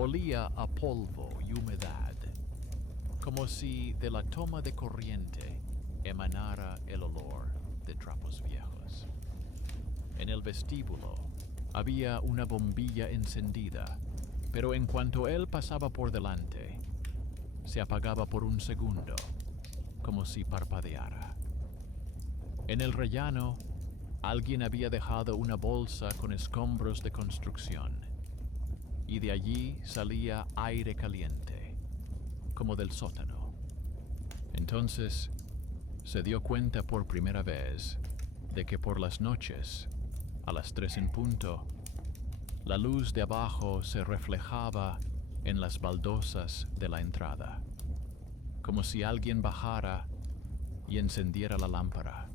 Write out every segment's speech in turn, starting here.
Olía a polvo y humedad, como si de la toma de corriente emanara el olor de trapos viejos. En el vestíbulo había una bombilla encendida, pero en cuanto él pasaba por delante, se apagaba por un segundo, como si parpadeara. En el rellano, alguien había dejado una bolsa con escombros de construcción, y de allí salía aire caliente, como del sótano. Entonces, se dio cuenta por primera vez de que por las noches, a las 3 en punto, la luz de abajo se reflejaba en las baldosas de la entrada, como si alguien bajara y encendiera la lámpara.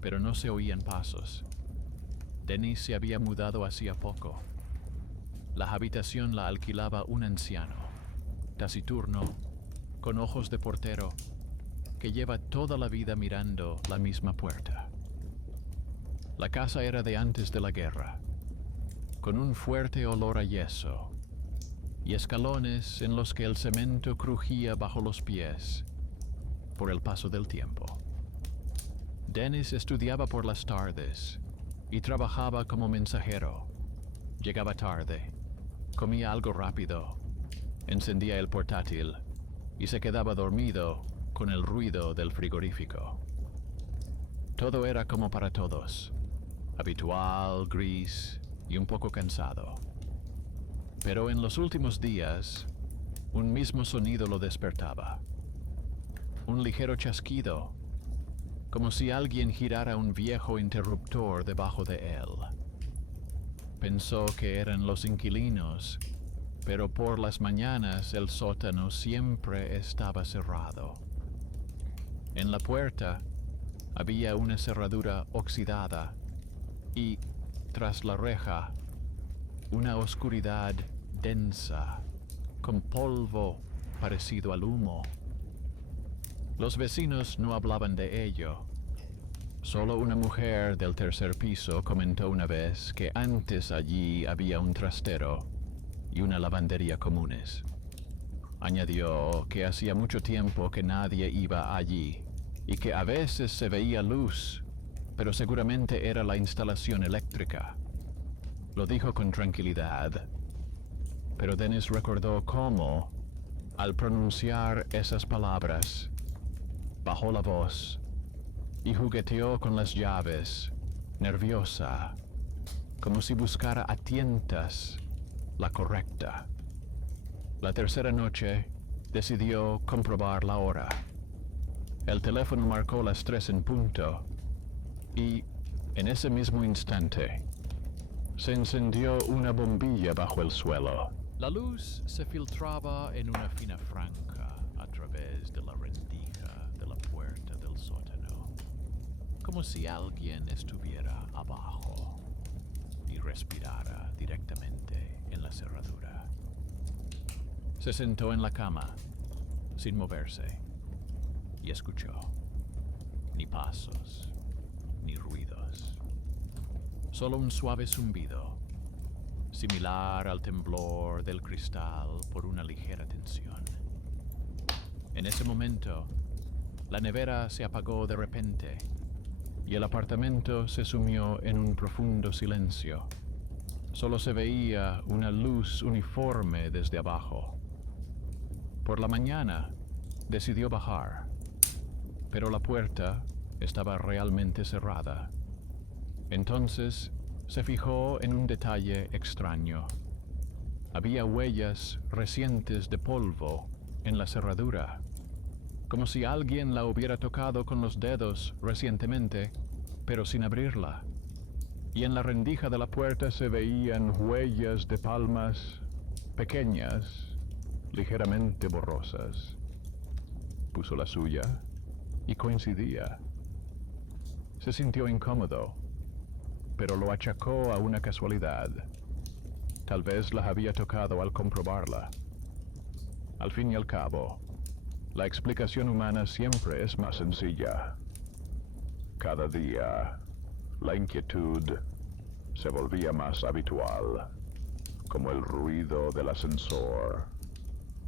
Pero no se oían pasos. Denis se había mudado hacía poco. La habitación la alquilaba un anciano, taciturno, con ojos de portero, que lleva toda la vida mirando la misma puerta. La casa era de antes de la guerra, con un fuerte olor a yeso y escalones en los que el cemento crujía bajo los pies por el paso del tiempo. Denis estudiaba por las tardes y trabajaba como mensajero. Llegaba tarde, comía algo rápido, encendía el portátil y se quedaba dormido con el ruido del frigorífico. Todo era como para todos, habitual, gris y un poco cansado. Pero en los últimos días, un mismo sonido lo despertaba. Un ligero chasquido, como si alguien girara un viejo interruptor debajo de él. Pensó que eran los inquilinos, pero por las mañanas el sótano siempre estaba cerrado. En la puerta había una cerradura oxidada y, tras la reja, una oscuridad densa, con polvo parecido al humo. Los vecinos no hablaban de ello. Solo una mujer del tercer piso comentó una vez que antes allí había un trastero y una lavandería comunes. Añadió que hacía mucho tiempo que nadie iba allí y que a veces se veía luz, pero seguramente era la instalación eléctrica. Lo dijo con tranquilidad, pero Denis recordó cómo, al pronunciar esas palabras, bajó la voz y jugueteó con las llaves, nerviosa, como si buscara a tientas la correcta. La tercera noche decidió comprobar la hora. El teléfono marcó las 3 en punto y, en ese mismo instante, se encendió una bombilla bajo el suelo. La luz se filtraba en una fina franja a través de la rendija de la puerta del sótano, como si alguien estuviera abajo y respirara directamente en la cerradura. Se sentó en la cama, sin moverse, y escuchó. Ni pasos, ni ruidos. Solo un suave zumbido, similar al temblor del cristal por una ligera tensión. En ese momento, la nevera se apagó de repente y el apartamento se sumió en un profundo silencio. Solo se veía una luz uniforme desde abajo. Por la mañana, decidió bajar, pero la puerta estaba realmente cerrada. Entonces, se fijó en un detalle extraño. Había huellas recientes de polvo en la cerradura, como si alguien la hubiera tocado con los dedos recientemente, pero sin abrirla. Y en la rendija de la puerta se veían huellas de palmas pequeñas, ligeramente borrosas. Puso la suya y coincidía. Se sintió incómodo, pero lo achacó a una casualidad. Tal vez la había tocado al comprobarla. Al fin y al cabo, la explicación humana siempre es más sencilla. Cada día, la inquietud se volvía más habitual, como el ruido del ascensor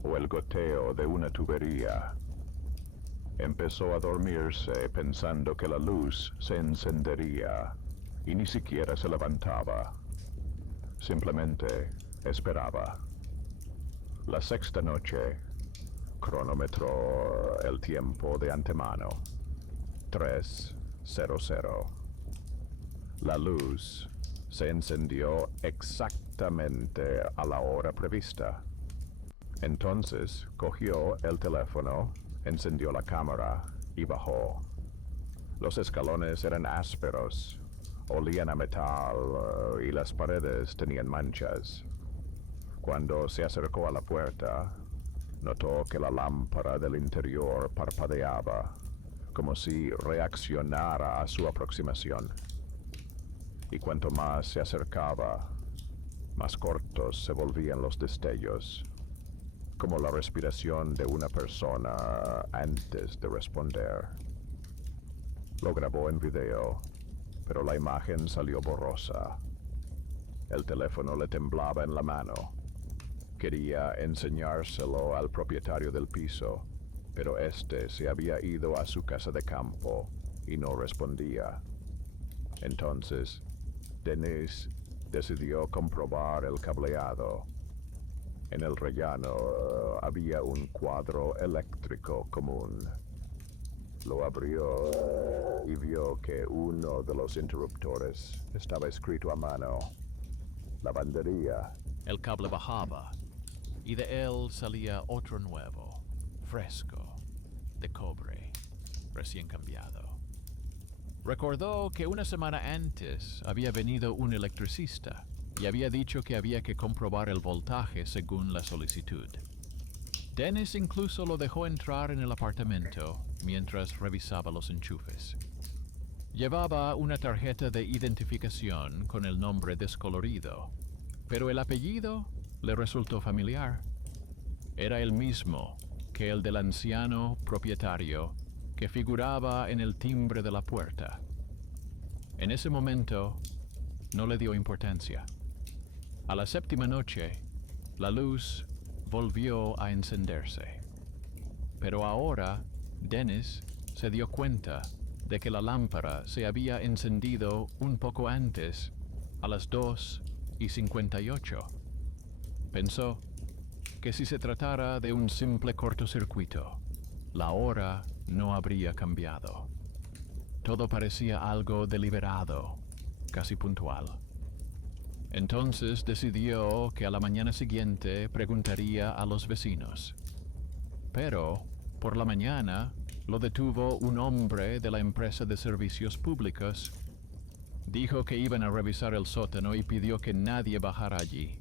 o el goteo de una tubería. Empezó a dormirse pensando que la luz se encendería y ni siquiera se levantaba. Simplemente esperaba. La sexta noche cronometró el tiempo de antemano. 3:00. La luz se encendió exactamente a la hora prevista. Entonces cogió el teléfono, encendió la cámara y bajó. Los escalones eran ásperos, olían a metal y las paredes tenían manchas. Cuando se acercó a la puerta, notó que la lámpara del interior parpadeaba, como si reaccionara a su aproximación. Y cuanto más se acercaba, más cortos se volvían los destellos, como la respiración de una persona antes de responder. Lo grabó en video, pero la imagen salió borrosa. El teléfono le temblaba en la mano. Quería enseñárselo al propietario del piso, pero este se había ido a su casa de campo y no respondía. Entonces, Dennis decidió comprobar el cableado. En el rellano había un cuadro eléctrico común. Lo abrió y vio que uno de los interruptores estaba escrito a mano. Lavandería. El cable bajaba, y de él salía otro nuevo, fresco, de cobre, recién cambiado. Recordó que una semana antes había venido un electricista y había dicho que había que comprobar el voltaje según la solicitud. Dennis incluso lo dejó entrar en el apartamento mientras revisaba los enchufes. Llevaba una tarjeta de identificación con el nombre descolorido, pero el apellido le resultó familiar. Era el mismo que el del anciano propietario que figuraba en el timbre de la puerta. En ese momento, no le dio importancia. A la séptima noche, la luz volvió a encenderse. Pero ahora, Dennis se dio cuenta de que la lámpara se había encendido un poco antes, a las 2:58. Pensó que si se tratara de un simple cortocircuito, la hora no habría cambiado. Todo parecía algo deliberado, casi puntual. Entonces decidió que a la mañana siguiente preguntaría a los vecinos. Pero, por la mañana, lo detuvo un hombre de la empresa de servicios públicos. Dijo que iban a revisar el sótano y pidió que nadie bajara allí.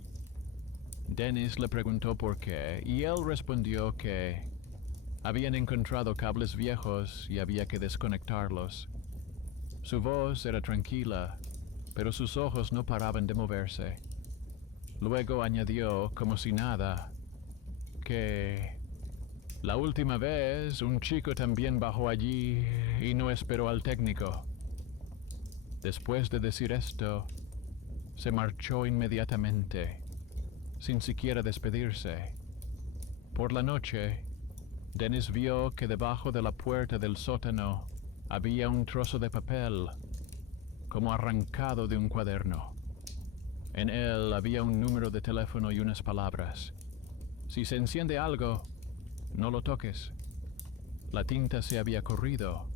Dennis le preguntó por qué, y él respondió que habían encontrado cables viejos y había que desconectarlos. Su voz era tranquila, pero sus ojos no paraban de moverse. Luego añadió, como si nada, que la última vez un chico también bajó allí y no esperó al técnico. Después de decir esto, se marchó inmediatamente, sin siquiera despedirse. Por la noche, Dennis vio que debajo de la puerta del sótano había un trozo de papel, como arrancado de un cuaderno. En él había un número de teléfono y unas palabras. Si se enciende algo, no lo toques. La tinta se había corrido,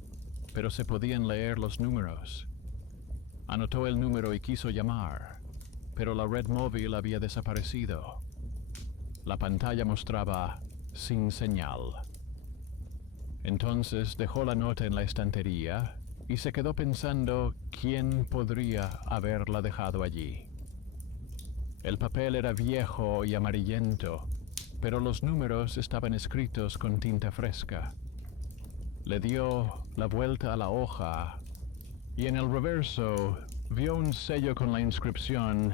pero se podían leer los números. Anotó el número y quiso llamar, pero la red móvil había desaparecido. La pantalla mostraba sin señal. Entonces dejó la nota en la estantería y se quedó pensando quién podría haberla dejado allí. El papel era viejo y amarillento, pero los números estaban escritos con tinta fresca. Le dio la vuelta a la hoja y en el reverso vio un sello con la inscripción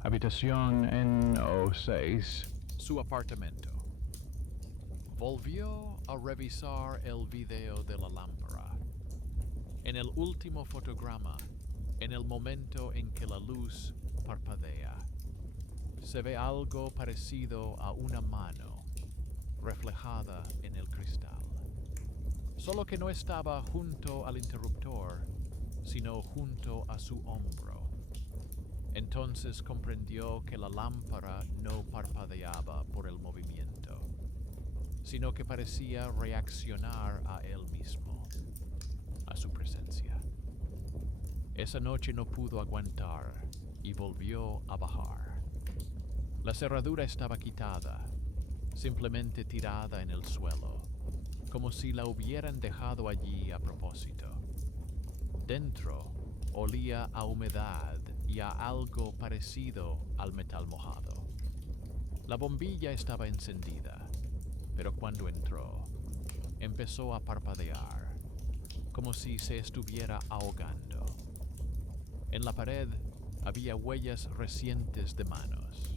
Habitación N06. Su apartamento. Volvió a revisar el video de la lámpara. En el último fotograma, en el momento en que la luz parpadea, se ve algo parecido a una mano reflejada en el cristal. Solo que no estaba junto al interruptor, sino junto a su hombro. Entonces comprendió que la lámpara no parpadeaba por el movimiento, sino que parecía reaccionar a él mismo, a su presencia. Esa noche no pudo aguantar y volvió a bajar. La cerradura estaba quitada, simplemente tirada en el suelo, como si la hubieran dejado allí a propósito. Dentro olía a humedad y a algo parecido al metal mojado. La bombilla estaba encendida, pero cuando entró, empezó a parpadear, como si se estuviera ahogando. En la pared había huellas recientes de manos,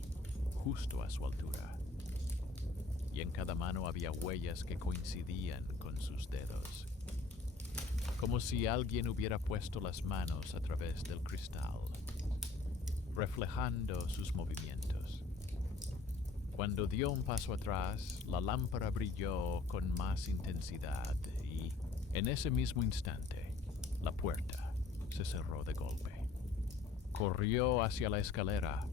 justo a su altura. Y en cada mano había huellas que coincidían con sus dedos, como si alguien hubiera puesto las manos a través del cristal, reflejando sus movimientos. Cuando dio un paso atrás, la lámpara brilló con más intensidad y, en ese mismo instante, la puerta se cerró de golpe. Corrió hacia la escalera,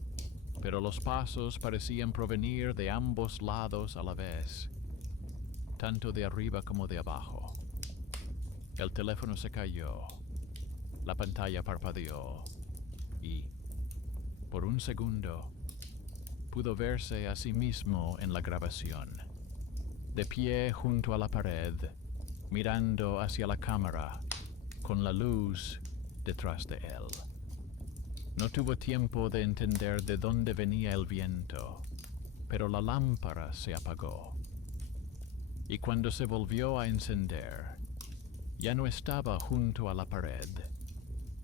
pero los pasos parecían provenir de ambos lados a la vez, tanto de arriba como de abajo. El teléfono se cayó, la pantalla parpadeó y, por un segundo, pudo verse a sí mismo en la grabación, de pie junto a la pared, mirando hacia la cámara, con la luz detrás de él. No tuvo tiempo de entender de dónde venía el viento, pero la lámpara se apagó. Y cuando se volvió a encender, ya no estaba junto a la pared,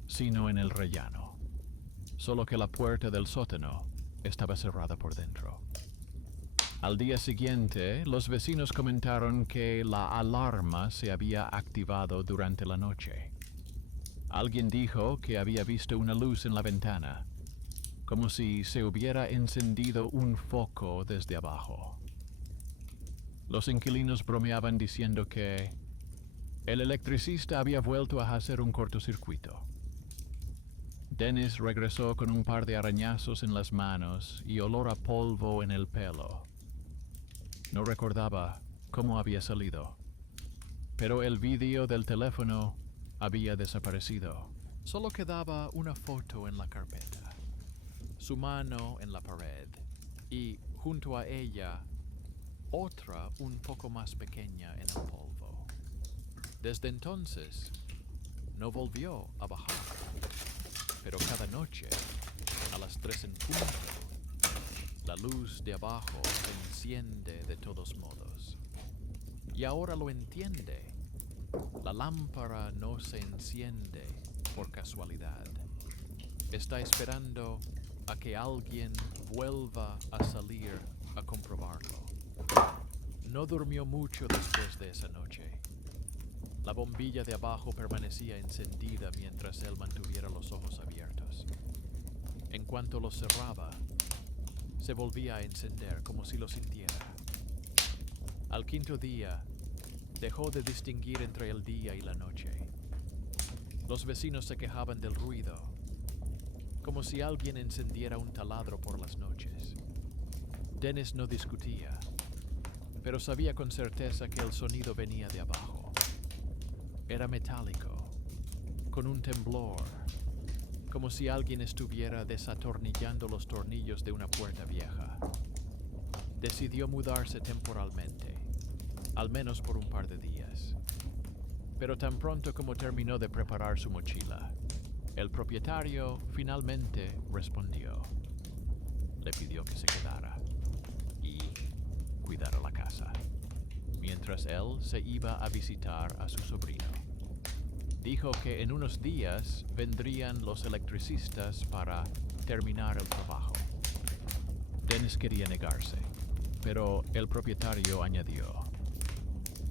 sino en el rellano, solo que la puerta del sótano estaba cerrada por dentro. Al día siguiente, los vecinos comentaron que la alarma se había activado durante la noche. Alguien dijo que había visto una luz en la ventana, como si se hubiera encendido un foco desde abajo. Los inquilinos bromeaban diciendo que el electricista había vuelto a hacer un cortocircuito. Dennis regresó con un par de arañazos en las manos y olor a polvo en el pelo. No recordaba cómo había salido, pero el vídeo del teléfono había desaparecido. Solo quedaba una foto en la carpeta, su mano en la pared y, junto a ella, otra un poco más pequeña en el polvo. Desde entonces, no volvió a bajar, pero cada noche, a las 3 en punto, la luz de abajo se enciende de todos modos. Y ahora lo entiende. La lámpara no se enciende por casualidad. Está esperando a que alguien vuelva a salir a comprobarlo. No durmió mucho después de esa noche. La bombilla de abajo permanecía encendida mientras él mantuviera los ojos abiertos. En cuanto los cerraba, se volvía a encender como si lo sintiera. Al quinto día, dejó de distinguir entre el día y la noche. Los vecinos se quejaban del ruido, como si alguien encendiera un taladro por las noches. Dennis no discutía, pero sabía con certeza que el sonido venía de abajo. Era metálico, con un temblor, como si alguien estuviera desatornillando los tornillos de una puerta vieja. Decidió mudarse temporalmente, al menos por un par de días. Pero tan pronto como terminó de preparar su mochila, el propietario finalmente respondió. Le pidió que se quedara y cuidara la casa, mientras él se iba a visitar a su sobrino. Dijo que en unos días vendrían los electricistas para terminar el trabajo. Dennis quería negarse, pero el propietario añadió: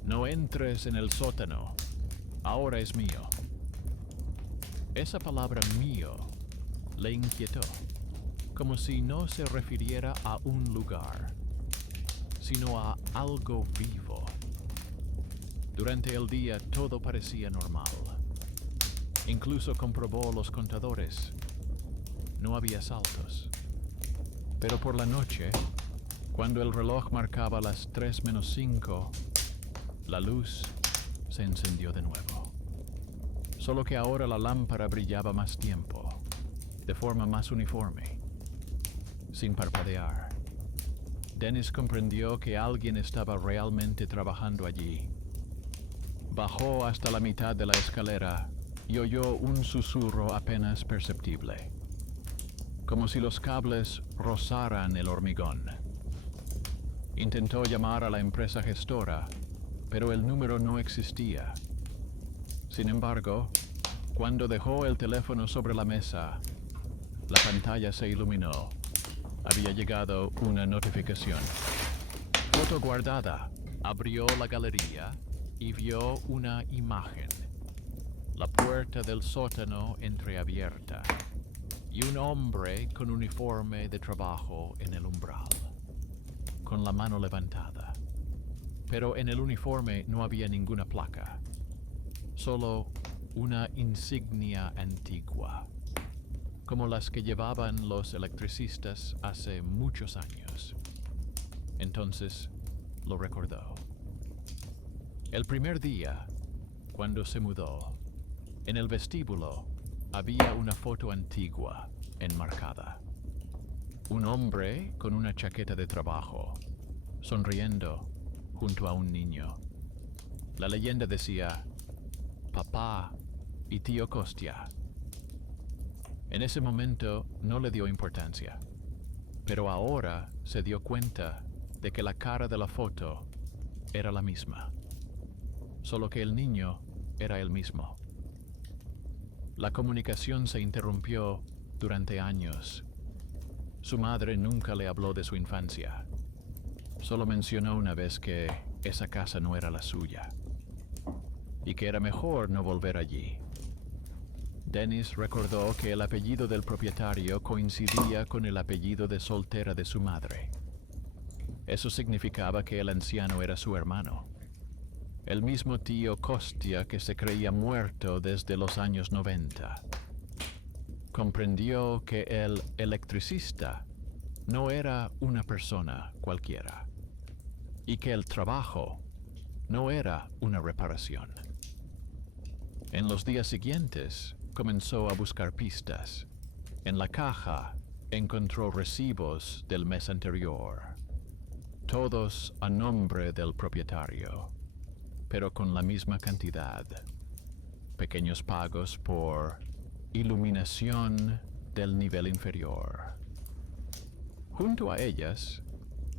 "No entres en el sótano, ahora es mío". Esa palabra "mío" le inquietó. como si no se refiriera a un lugar, sino a algo vivo. Durante el día todo parecía normal. Incluso comprobó los contadores. No había saltos. Pero por la noche, cuando el reloj marcaba las 3:05, la luz se encendió de nuevo. Solo que ahora la lámpara brillaba más tiempo, de forma más uniforme, sin parpadear. Dennis comprendió que alguien estaba realmente trabajando allí. Bajó hasta la mitad de la escalera y oyó un susurro apenas perceptible, como si los cables rozaran el hormigón. Intentó llamar a la empresa gestora, pero el número no existía. Sin embargo, cuando dejó el teléfono sobre la mesa, la pantalla se iluminó. Había llegado una notificación. Foto guardada. Abrió la galería y vio una imagen. La puerta del sótano entreabierta y un hombre con uniforme de trabajo en el umbral, con la mano levantada. Pero en el uniforme no había ninguna placa, solo una insignia antigua, como las que llevaban los electricistas hace muchos años. Entonces lo recordó. El primer día, cuando se mudó, en el vestíbulo había una foto antigua enmarcada. Un hombre con una chaqueta de trabajo, sonriendo junto a un niño. La leyenda decía, papá y tío Costia. En ese momento no le dio importancia, pero ahora se dio cuenta de que la cara de la foto era la misma, solo que el niño era el mismo. La comunicación se interrumpió durante años. Su madre nunca le habló de su infancia. Solo mencionó una vez que esa casa no era la suya y que era mejor no volver allí. Dennis recordó que el apellido del propietario coincidía con el apellido de soltera de su madre. Eso significaba que el anciano era su hermano, el mismo tío Costia que se creía muerto desde los años 90. Comprendió que el electricista no era una persona cualquiera y que el trabajo no era una reparación. En los días siguientes comenzó a buscar pistas. En la caja encontró recibos del mes anterior, todos a nombre del propietario, pero con la misma cantidad. Pequeños pagos por iluminación del nivel inferior. Junto a ellas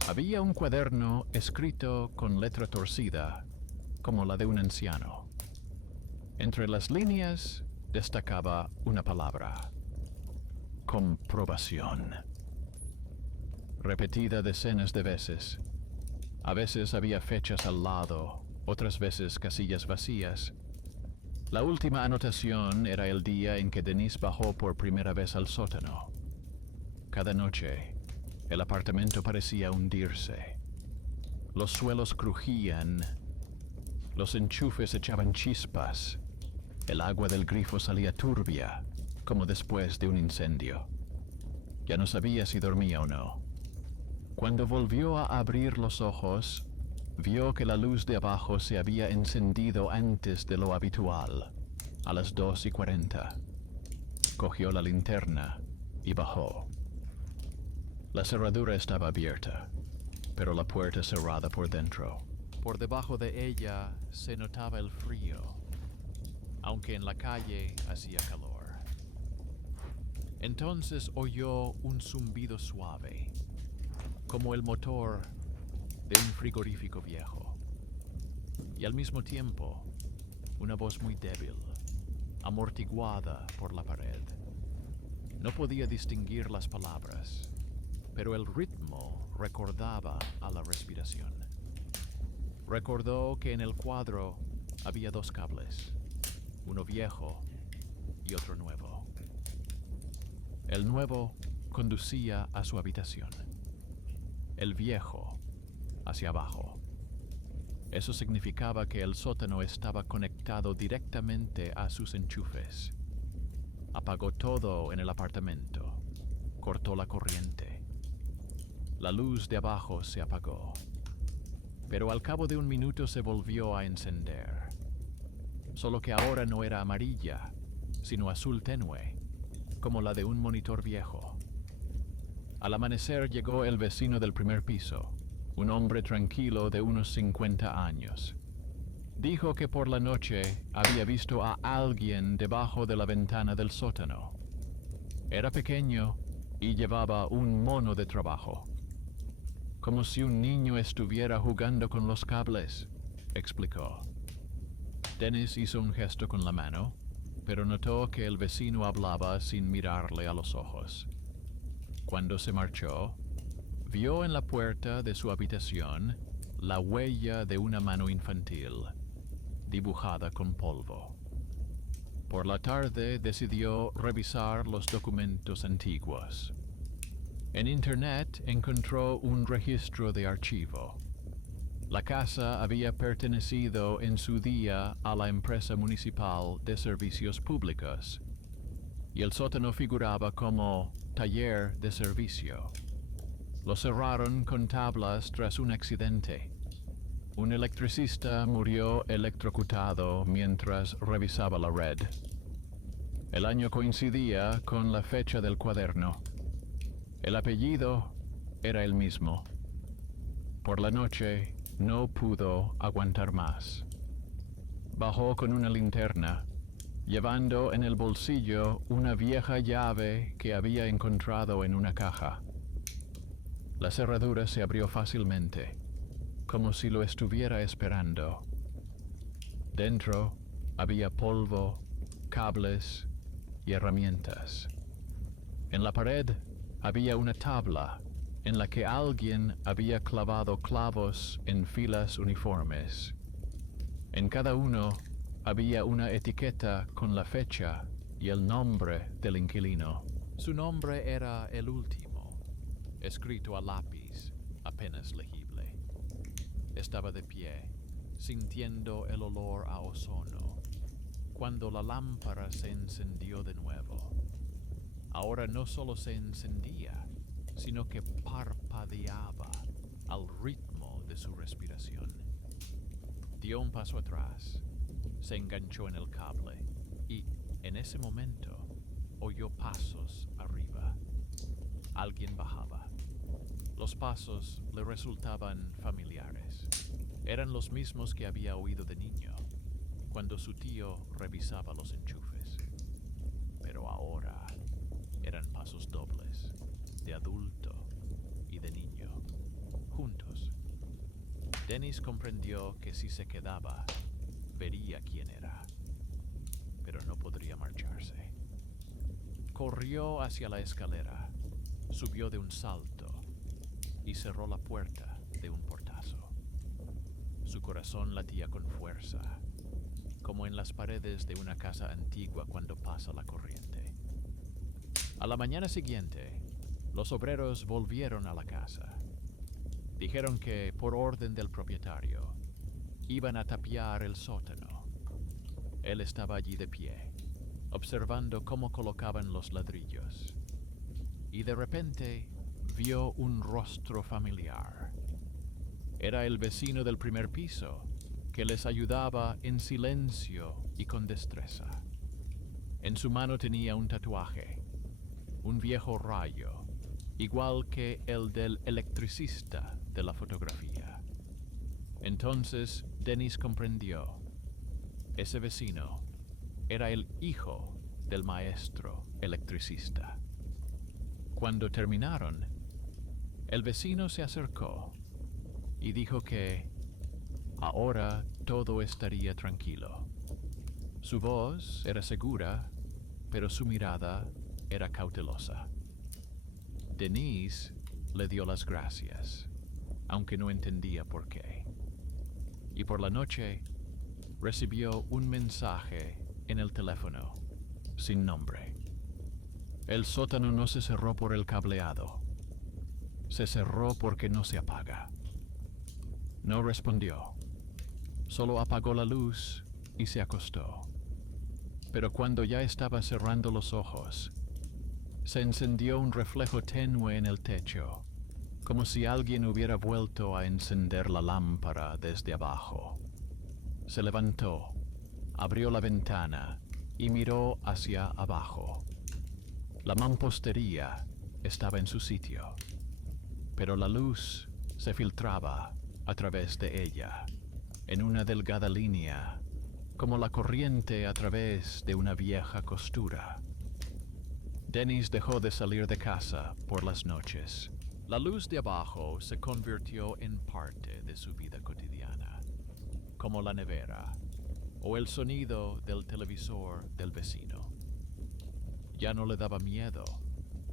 había un cuaderno escrito con letra torcida, como la de un anciano. Entre las líneas destacaba una palabra: comprobación. Repetida decenas de veces. A veces había fechas al lado, otras veces casillas vacías. La última anotación era el día en que Denise bajó por primera vez al sótano. Cada noche, el apartamento parecía hundirse. Los suelos crujían, los enchufes echaban chispas, el agua del grifo salía turbia, como después de un incendio. Ya no sabía si dormía o no. Cuando volvió a abrir los ojos, vio que la luz de abajo se había encendido antes de lo habitual, a las 2:40. Cogió la linterna y bajó. La cerradura estaba abierta, pero la puerta cerrada por dentro. Por debajo de ella se notaba el frío, aunque en la calle hacía calor. Entonces oyó un zumbido suave, como el motor de un frigorífico viejo. Y al mismo tiempo, una voz muy débil, amortiguada por la pared. No podía distinguir las palabras, pero el ritmo recordaba a la respiración. Recordó que en el cuadro había 2 cables, uno viejo y otro nuevo. El nuevo conducía a su habitación. El viejo, hacia abajo. Eso significaba que el sótano estaba conectado directamente a sus enchufes. Apagó todo en el apartamento. Cortó la corriente. La luz de abajo se apagó. Pero al cabo de un minuto se volvió a encender. Solo que ahora no era amarilla, sino azul tenue, como la de un monitor viejo. Al amanecer llegó el vecino del primer piso, un hombre tranquilo de unos 50 años. Dijo que por la noche había visto a alguien debajo de la ventana del sótano. Era pequeño y llevaba un mono de trabajo. Como si un niño estuviera jugando con los cables, explicó. Dennis hizo un gesto con la mano, pero notó que el vecino hablaba sin mirarle a los ojos. Cuando se marchó, vio en la puerta de su habitación la huella de una mano infantil, dibujada con polvo. Por la tarde decidió revisar los documentos antiguos. En Internet encontró un registro de archivo. La casa había pertenecido en su día a la empresa municipal de servicios públicos, y el sótano figuraba como taller de servicio. Lo cerraron con tablas tras un accidente. Un electricista murió electrocutado mientras revisaba la red. El año coincidía con la fecha del cuaderno. El apellido era el mismo. Por la noche no pudo aguantar más. Bajó con una linterna, llevando en el bolsillo una vieja llave que había encontrado en una caja. La cerradura se abrió fácilmente, como si lo estuviera esperando. Dentro había polvo, cables y herramientas. En la pared había una tabla en la que alguien había clavado clavos en filas uniformes. En cada uno había una etiqueta con la fecha y el nombre del inquilino. Su nombre era el último, escrito a lápiz, apenas legible. Estaba de pie, sintiendo el olor a ozono, cuando la lámpara se encendió de nuevo. Ahora no solo se encendía, sino que parpadeaba al ritmo de su respiración. Dio un paso atrás, se enganchó en el cable y, en ese momento, oyó pasos arriba. Alguien bajaba. Los pasos le resultaban familiares. Eran los mismos que había oído de niño, cuando su tío revisaba los enchufes. Pero ahora eran pasos dobles, de adulto y de niño, juntos. Dennis comprendió que si se quedaba, vería quién era, pero no podría marcharse. Corrió hacia la escalera, subió de un salto y cerró la puerta de un portazo. Su corazón latía con fuerza, como en las paredes de una casa antigua cuando pasa la corriente. A la mañana siguiente, los obreros volvieron a la casa. Dijeron que, por orden del propietario, iban a tapiar el sótano. Él estaba allí de pie, observando cómo colocaban los ladrillos. Y de repente vio un rostro familiar. Era el vecino del primer piso, que les ayudaba en silencio y con destreza. En su mano tenía un tatuaje, un viejo rayo, igual que el del electricista de la fotografía. Entonces Dennis comprendió. Ese vecino era el hijo del maestro electricista. Cuando terminaron, el vecino se acercó y dijo que ahora todo estaría tranquilo. Su voz era segura, pero su mirada era cautelosa. Denise le dio las gracias, aunque no entendía por qué. Y por la noche recibió un mensaje en el teléfono, sin nombre. El sótano no se cerró por el cableado. Se cerró porque no se apaga. No respondió. Solo apagó la luz y se acostó. Pero cuando ya estaba cerrando los ojos, se encendió un reflejo tenue en el techo, como si alguien hubiera vuelto a encender la lámpara desde abajo. Se levantó, abrió la ventana y miró hacia abajo. La mampostería estaba en su sitio, pero la luz se filtraba a través de ella, en una delgada línea, como la corriente a través de una vieja costura. Dennis dejó de salir de casa por las noches. La luz de abajo se convirtió en parte de su vida cotidiana, como la nevera o el sonido del televisor del vecino. Ya no le daba miedo,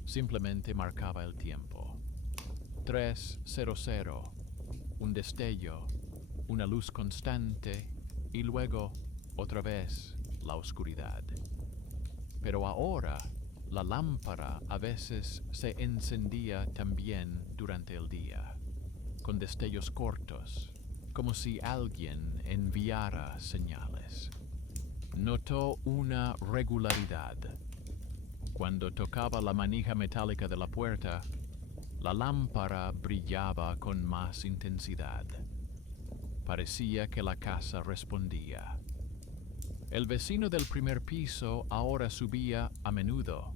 simplemente marcaba el tiempo. 3:00, un destello, una luz constante y luego, otra vez, la oscuridad. Pero ahora, la lámpara a veces se encendía también durante el día, con destellos cortos, como si alguien enviara señales. Notó una regularidad. Cuando tocaba la manija metálica de la puerta, la lámpara brillaba con más intensidad. Parecía que la casa respondía. El vecino del primer piso ahora subía a menudo.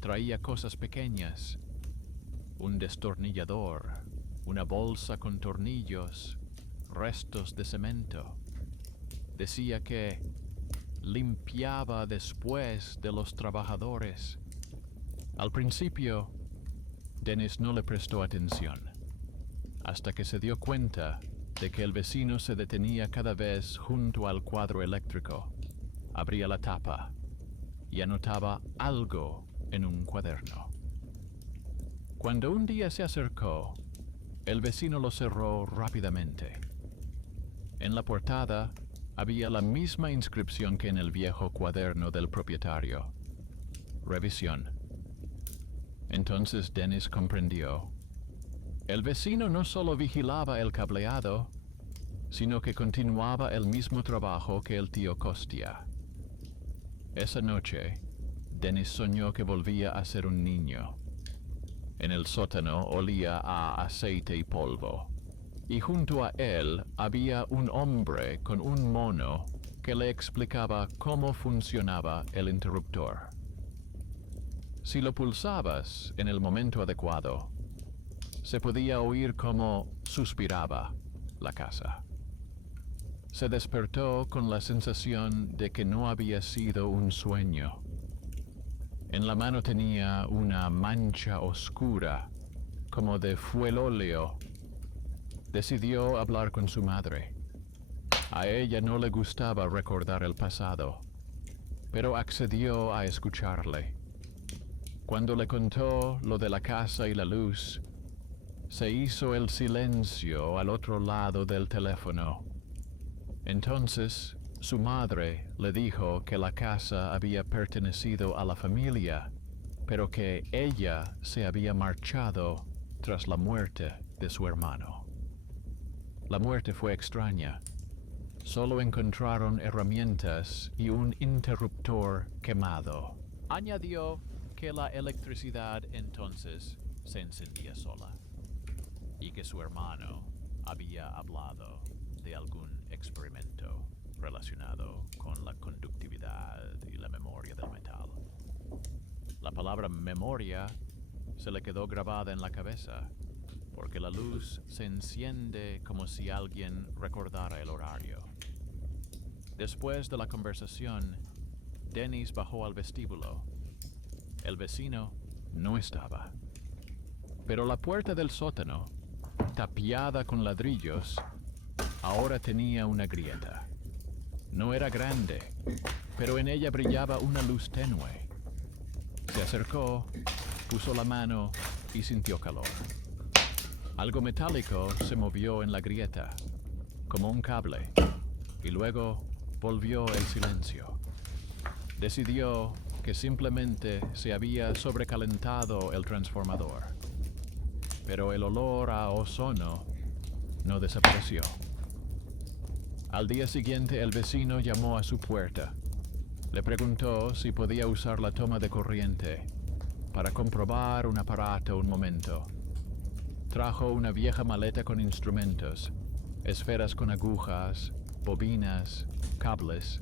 Traía cosas pequeñas, un destornillador, una bolsa con tornillos, restos de cemento. Decía que limpiaba después de los trabajadores. Al principio, Dennis no le prestó atención, hasta que se dio cuenta de que el vecino se detenía cada vez junto al cuadro eléctrico, abría la tapa y anotaba algo en un cuaderno. Cuando un día se acercó, el vecino lo cerró rápidamente. En la portada había la misma inscripción que en el viejo cuaderno del propietario: revisión. Entonces Dennis comprendió. El vecino no solo vigilaba el cableado, sino que continuaba el mismo trabajo que el tío Costia. Esa noche, Dennis soñó que volvía a ser un niño. En el sótano olía a aceite y polvo, y junto a él había un hombre con un mono que le explicaba cómo funcionaba el interruptor. Si lo pulsabas en el momento adecuado, se podía oír cómo suspiraba la casa. Se despertó con la sensación de que no había sido un sueño. En la mano tenía una mancha oscura, como de fuelóleo. Decidió hablar con su madre. A ella no le gustaba recordar el pasado, pero accedió a escucharle. Cuando le contó lo de la casa y la luz, se hizo el silencio al otro lado del teléfono. Entonces, su madre le dijo que la casa había pertenecido a la familia, pero que ella se había marchado tras la muerte de su hermano. La muerte fue extraña. Solo encontraron herramientas y un interruptor quemado. Añadió que la electricidad entonces se encendía sola y que su hermano había hablado de algún experimento relacionado con la conductividad y la memoria del metal. La palabra memoria se le quedó grabada en la cabeza, porque la luz se enciende como si alguien recordara el horario. Después de la conversación, Dennis bajó al vestíbulo. El vecino no estaba, pero la puerta del sótano, tapiada con ladrillos, ahora tenía una grieta. No era grande, pero en ella brillaba una luz tenue. Se acercó, puso la mano y sintió calor. Algo metálico se movió en la grieta, como un cable, y luego volvió el silencio. Decidió que simplemente se había sobrecalentado el transformador. Pero el olor a ozono no desapareció. Al día siguiente el vecino llamó a su puerta. Le preguntó si podía usar la toma de corriente para comprobar un aparato un momento. Trajo una vieja maleta con instrumentos, esferas con agujas, bobinas, cables.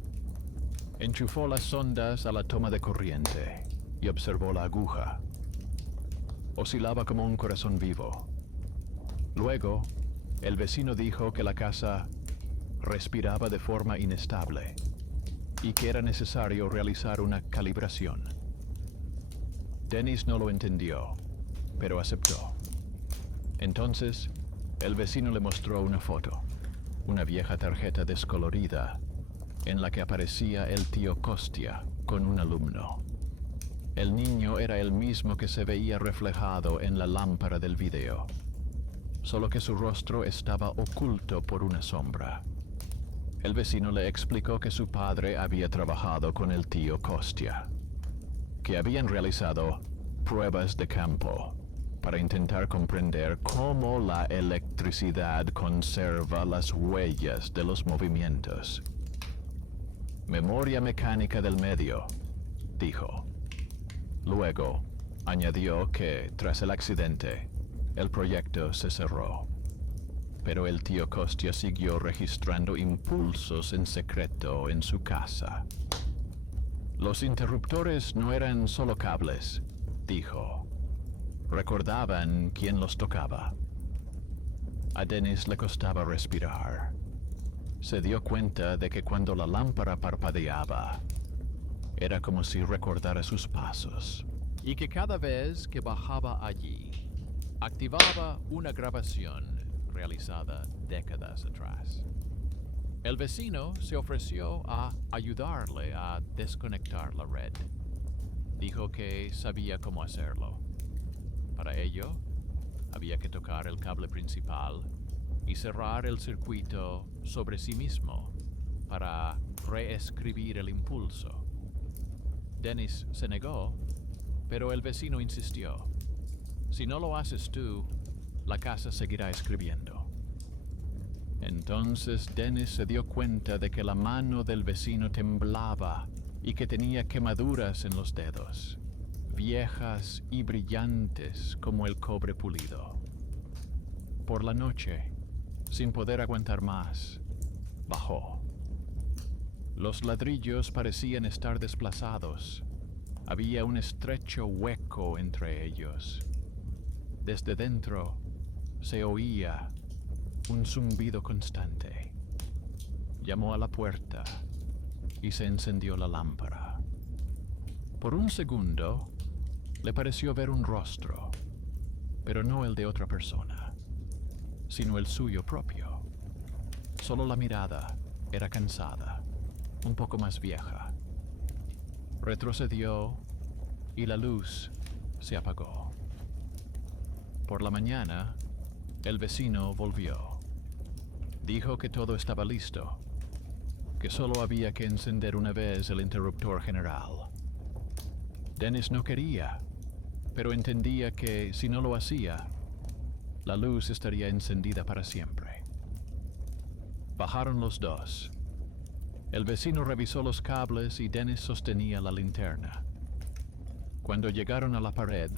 Enchufó las sondas a la toma de corriente y observó la aguja. Oscilaba como un corazón vivo. Luego, el vecino dijo que la casa respiraba de forma inestable y que era necesario realizar una calibración. Dennis no lo entendió, pero aceptó. Entonces, el vecino le mostró una foto, una vieja tarjeta descolorida, en la que aparecía el tío Costia con un alumno. El niño era el mismo que se veía reflejado en la lámpara del video, solo que su rostro estaba oculto por una sombra. El vecino le explicó que su padre había trabajado con el tío Costia, que habían realizado pruebas de campo para intentar comprender cómo la electricidad conserva las huellas de los movimientos. Memoria mecánica del medio, dijo. Luego, añadió que, tras el accidente, el proyecto se cerró. Pero el tío Costia siguió registrando impulsos en secreto en su casa. Los interruptores no eran solo cables, dijo. Recordaban quién los tocaba. A Dennis le costaba respirar. Se dio cuenta de que cuando la lámpara parpadeaba, era como si recordara sus pasos. Y que cada vez que bajaba allí, activaba una grabación realizada décadas atrás. El vecino se ofreció a ayudarle a desconectar la red. Dijo que sabía cómo hacerlo. Para ello, había que tocar el cable principal y cerrar el circuito sobre sí mismo para reescribir el impulso. Dennis se negó, pero el vecino insistió. Si no lo haces tú, la casa seguirá escribiendo. Entonces Dennis se dio cuenta de que la mano del vecino temblaba y que tenía quemaduras en los dedos, viejas y brillantes como el cobre pulido. Por la noche, sin poder aguantar más, bajó. Los ladrillos parecían estar desplazados. Había un estrecho hueco entre ellos. Desde dentro se oía un zumbido constante. Llamó a la puerta y se encendió la lámpara. Por un segundo, le pareció ver un rostro, pero no el de otra persona, sino el suyo propio. Solo la mirada era cansada, un poco más vieja. Retrocedió y la luz se apagó. Por la mañana, el vecino volvió. Dijo que todo estaba listo, que solo había que encender una vez el interruptor general. Dennis no quería, pero entendía que si no lo hacía, la luz estaría encendida para siempre. Bajaron los dos. El vecino revisó los cables y Dennis sostenía la linterna. Cuando llegaron a la pared,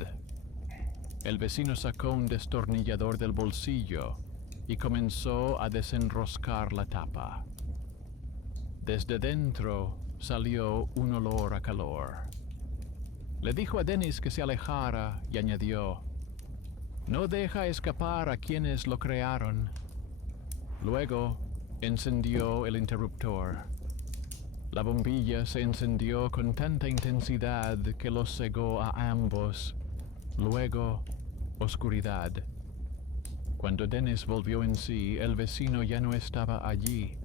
el vecino sacó un destornillador del bolsillo y comenzó a desenroscar la tapa. Desde dentro salió un olor a calor. Le dijo a Dennis que se alejara y añadió, «No deja escapar a quienes lo crearon». Luego encendió el interruptor. La bombilla se encendió con tanta intensidad que los cegó a ambos. Luego, oscuridad. Cuando Dennis volvió en sí, el vecino ya no estaba allí.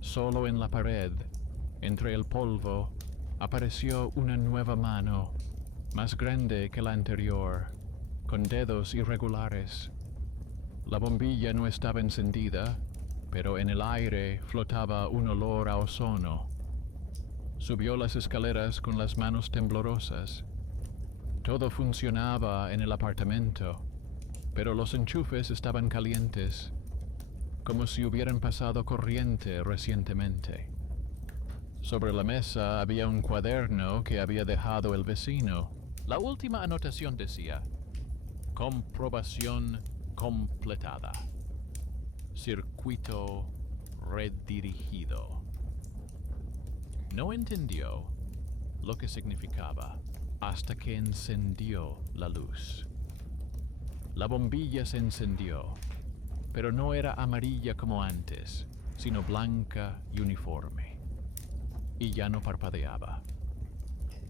Solo en la pared, entre el polvo, apareció una nueva mano, más grande que la anterior, con dedos irregulares. La bombilla no estaba encendida, pero en el aire flotaba un olor a ozono. Subió las escaleras con las manos temblorosas. Todo funcionaba en el apartamento, pero los enchufes estaban calientes, como si hubieran pasado corriente recientemente. Sobre la mesa había un cuaderno que había dejado el vecino. La última anotación decía: comprobación completada. Circuito redirigido. No entendió lo que significaba hasta que encendió la luz. La bombilla se encendió, pero no era amarilla como antes, sino blanca y uniforme. Y ya no parpadeaba.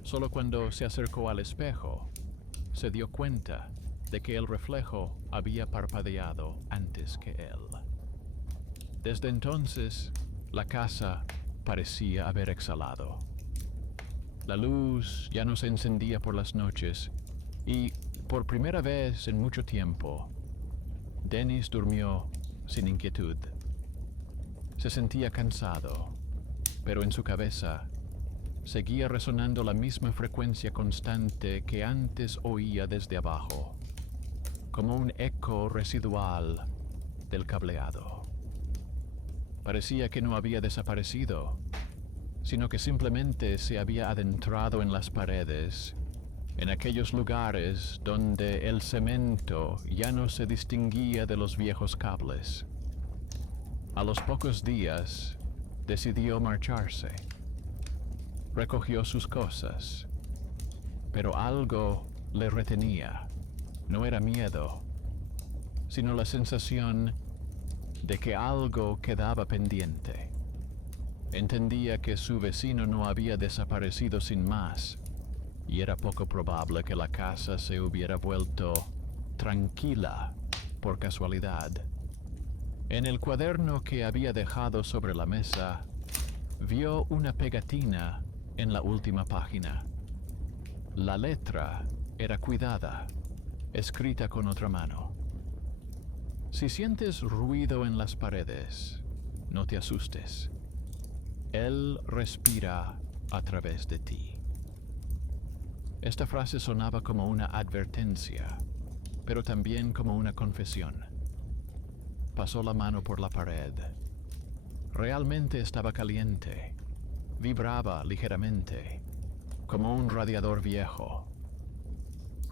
Solo cuando se acercó al espejo, se dio cuenta de que el reflejo había parpadeado antes que él. Desde entonces, la casa parecía haber exhalado. La luz ya no se encendía por las noches y, por primera vez en mucho tiempo, Dennis durmió sin inquietud. Se sentía cansado, pero en su cabeza seguía resonando la misma frecuencia constante que antes oía desde abajo, como un eco residual del cableado. Parecía que no había desaparecido, sino que simplemente se había adentrado en las paredes, en aquellos lugares donde el cemento ya no se distinguía de los viejos cables. A los pocos días, decidió marcharse. Recogió sus cosas, pero algo le retenía. No era miedo, sino la sensación de que algo quedaba pendiente. Entendía que su vecino no había desaparecido sin más, y era poco probable que la casa se hubiera vuelto tranquila por casualidad. En el cuaderno que había dejado sobre la mesa, vio una pegatina en la última página. La letra era cuidada, escrita con otra mano. Si sientes ruido en las paredes, no te asustes. Él respira a través de ti. Esta frase sonaba como una advertencia, pero también como una confesión. Pasó la mano por la pared. Realmente estaba caliente. Vibraba ligeramente, como un radiador viejo.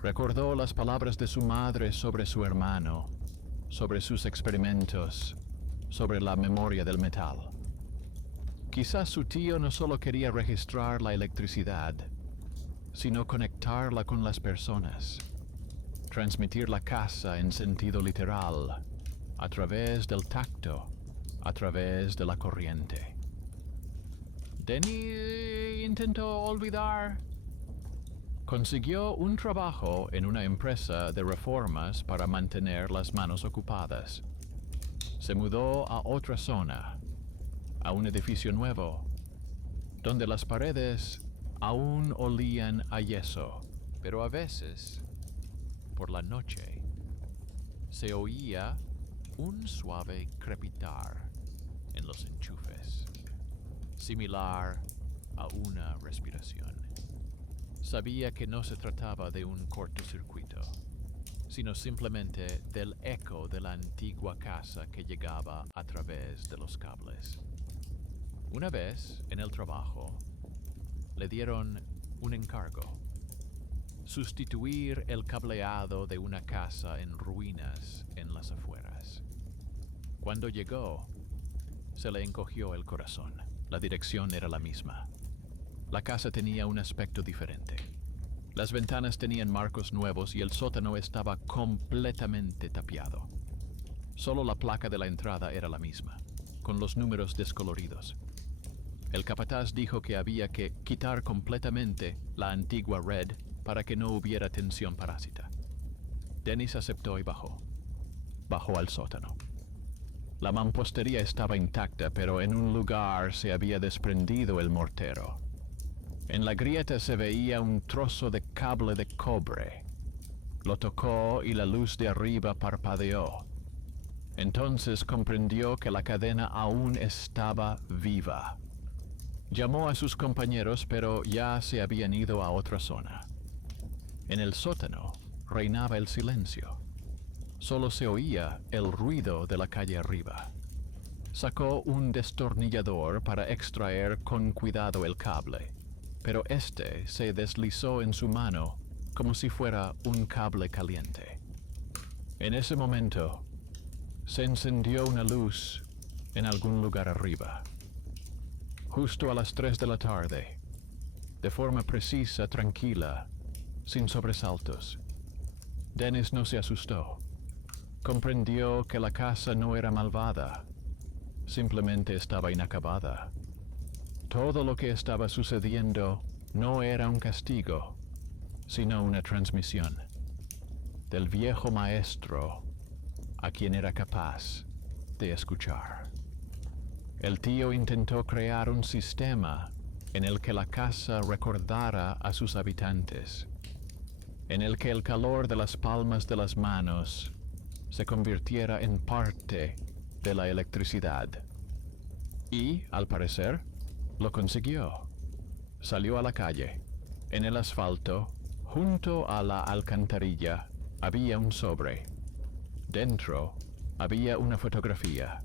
Recordó las palabras de su madre sobre su hermano, sobre sus experimentos, sobre la memoria del metal. Quizás su tío no solo quería registrar la electricidad, sino conectarla con las personas, transmitir la casa en sentido literal, a través del tacto, a través de la corriente. Denny intentó olvidar. Consiguió un trabajo en una empresa de reformas para mantener las manos ocupadas. Se mudó a otra zona, a un edificio nuevo, donde las paredes aún olían a yeso, pero a veces, por la noche, se oía un suave crepitar en los enchufes, similar a una respiración. Sabía que no se trataba de un cortocircuito, sino simplemente del eco de la antigua casa que llegaba a través de los cables. Una vez, en el trabajo, le dieron un encargo: sustituir el cableado de una casa en ruinas en las afueras. Cuando llegó, se le encogió el corazón. La dirección era la misma. La casa tenía un aspecto diferente. Las ventanas tenían marcos nuevos y el sótano estaba completamente tapiado. Solo la placa de la entrada era la misma, con los números descoloridos. El capataz dijo que había que quitar completamente la antigua red para que no hubiera tensión parásita. Dennis aceptó y bajó. Bajó al sótano. La mampostería estaba intacta, pero en un lugar se había desprendido el mortero. En la grieta se veía un trozo de cable de cobre. Lo tocó y la luz de arriba parpadeó. Entonces comprendió que la cadena aún estaba viva. Llamó a sus compañeros, pero ya se habían ido a otra zona. En el sótano reinaba el silencio. Solo se oía el ruido de la calle arriba. Sacó un destornillador para extraer con cuidado el cable, pero este se deslizó en su mano como si fuera un cable caliente. En ese momento, se encendió una luz en algún lugar arriba. Justo a las 3 de la tarde, de forma precisa, tranquila, sin sobresaltos. Dennis no se asustó. Comprendió que la casa no era malvada, simplemente estaba inacabada. Todo lo que estaba sucediendo no era un castigo, sino una transmisión del viejo maestro a quien era capaz de escuchar. El tío intentó crear un sistema en el que la casa recordara a sus habitantes, en el que el calor de las palmas de las manos se convirtiera en parte de la electricidad. Y, al parecer, lo consiguió. Salió a la calle. En el asfalto, junto a la alcantarilla, había un sobre. Dentro había una fotografía.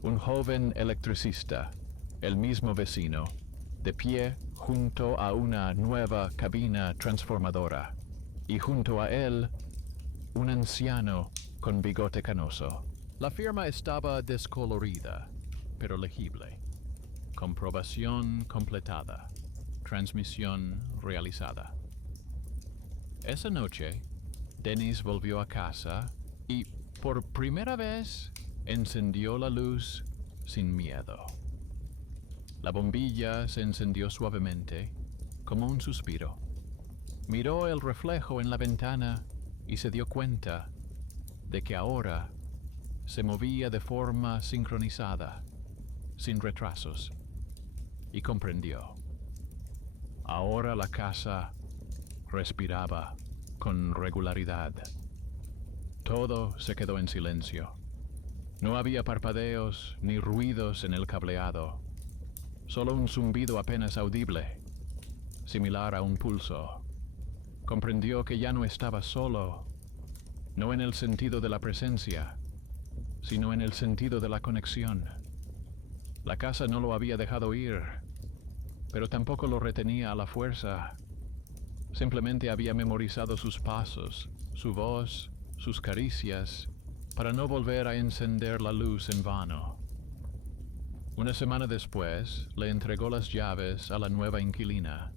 Un joven electricista, el mismo vecino, de pie junto a una nueva cabina transformadora, y junto a él, un anciano con bigote canoso. La firma estaba descolorida, pero legible. Comprobación completada. Transmisión realizada. Esa noche, Dennis volvió a casa y, por primera vez, encendió la luz sin miedo. La bombilla se encendió suavemente, como un suspiro. Miró el reflejo en la ventana y se dio cuenta de que ahora se movía de forma sincronizada, sin retrasos, y comprendió. Ahora la casa respiraba con regularidad. Todo se quedó en silencio. No había parpadeos ni ruidos en el cableado, solo un zumbido apenas audible, similar a un pulso. Comprendió que ya no estaba solo, no en el sentido de la presencia, sino en el sentido de la conexión. La casa no lo había dejado ir, pero tampoco lo retenía a la fuerza. Simplemente había memorizado sus pasos, su voz, sus caricias, para no volver a encender la luz en vano. Una semana después, le entregó las llaves a la nueva inquilina.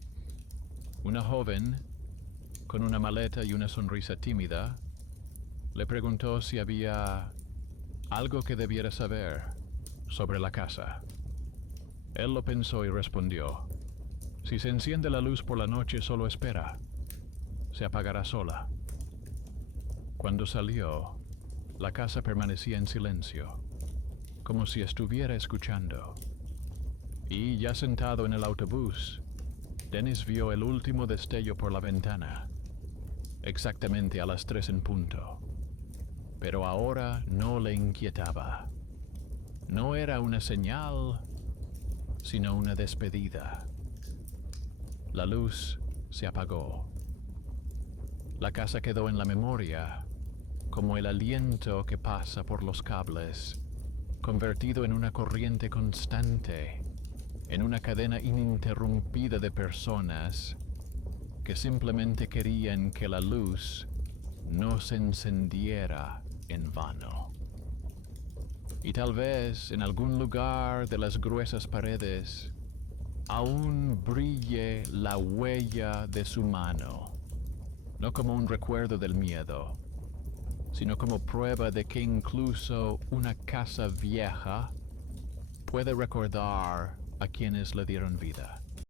Una joven, con una maleta y una sonrisa tímida, le preguntó si había algo que debiera saber sobre la casa. Él lo pensó y respondió: si se enciende la luz por la noche, solo espera. Se apagará sola. Cuando salió, la casa permanecía en silencio, como si estuviera escuchando. Y ya sentado en el autobús, Dennis vio el último destello por la ventana, exactamente a las 3 en punto. Pero ahora no le inquietaba. No era una señal, sino una despedida. La luz se apagó. La casa quedó en la memoria, como el aliento que pasa por los cables, convertido en una corriente constante, en una cadena ininterrumpida de personas que simplemente querían que la luz no se encendiera en vano. Y tal vez en algún lugar de las gruesas paredes aún brille la huella de su mano, no como un recuerdo del miedo, sino como prueba de que incluso una casa vieja puede recordar a quienes le dieron vida.